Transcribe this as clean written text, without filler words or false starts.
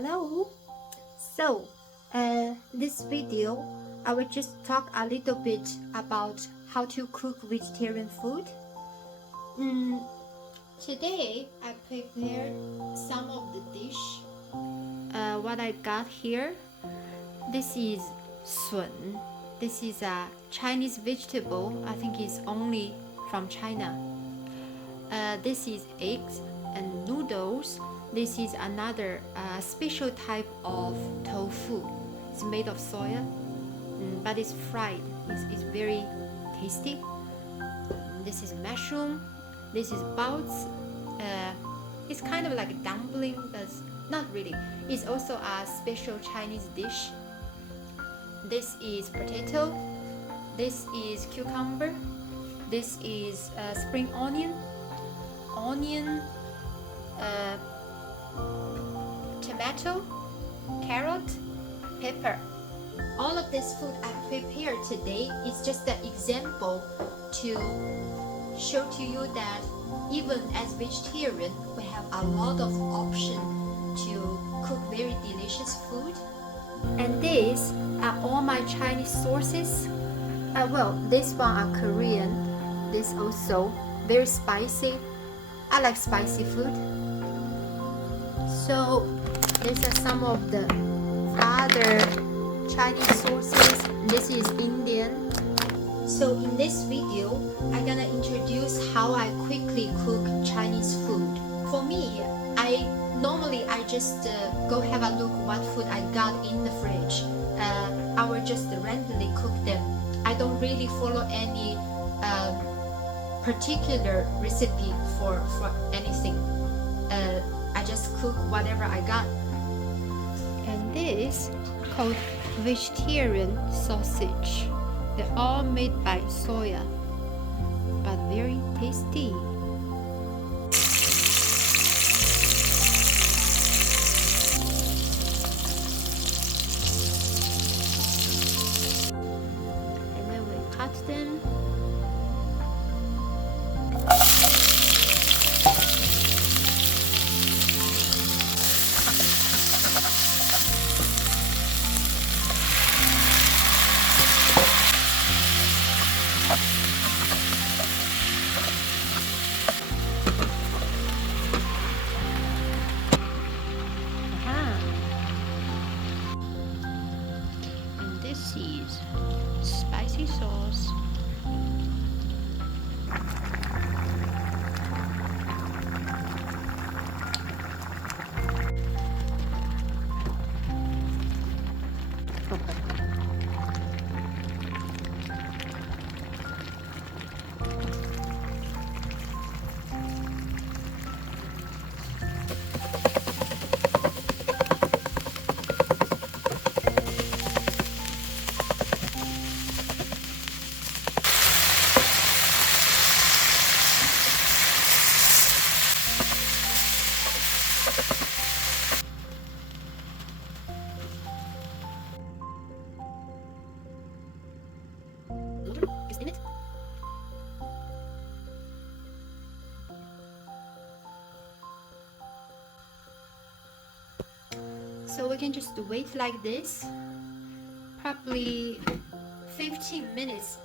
Hello. So, this video, I will just talk a little bit about how to cook vegetarian food. Today, I prepared some of the dish. What I got here, this is sun. This is a Chinese vegetable. I think it's only from China. This is eggs and noodles. This is another special type of tofu. It's made of soya, but it's fried. It's very tasty. This is mushroom. This is baozi. It's kind of like a dumpling, but not really. It's also a special Chinese dish. This is potato. This is cucumber. This is spring onion, tomato, carrot, pepper. All of this food I prepared today is just an example to show to you that even as vegetarian, we have a lot of options to cook very delicious food. And these are all my Chinese sources. Well, this one are Korean. This also very spicy. I like spicy food. So these are some of the other Chinese sources. This is Indian. So in this video, I'm gonna introduce how I quickly cook Chinese food. For me, I just go have a look what food I got in the fridge. I will just randomly cook them. I don't really follow any particular recipe for anything. I just cook whatever I got. And this called vegetarian sausage. They're all made by soya, but very tasty. And then we cut them. And this is spicy sauce. Is in it. So we can just wait like this, probably 15 minutes